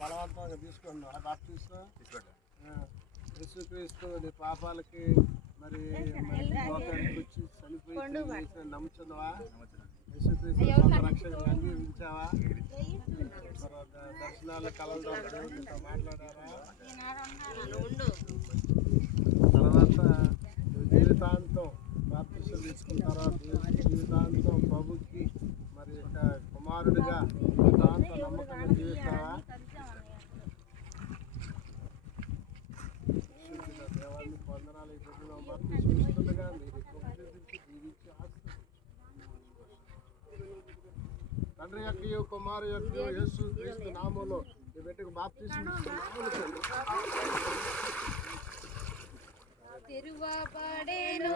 బలవంతంగా తీసుకోండి బాప్తీసు యేసుక్రీస్తు నీ పాపాలకి మరి మరి లోకానికి వచ్చి చనిపోయి చేసిన నమ్ముచున్నావా యేసుక్రీస్తు అంగీకరించావా తర్వాత దర్శనాలు కలవడం మాట్లాడారా తర్వాత జీవితాంతం బాప్తీసం తీసుకున్న తర్వాత జీవితాంతం కుమారుడిగా జీవితాంతం నమ్మకంగా జీవిస్తావా దేవాన్ని వందనాలు ఈ మీరు తండ్రి యొక్క కుమారు యొక్క యేసు క్రీస్తు నామంలో ఈ బిడ్డకు బాప్తీసం ఇస్తున్నాము. తండ్రి. తిరువబడేను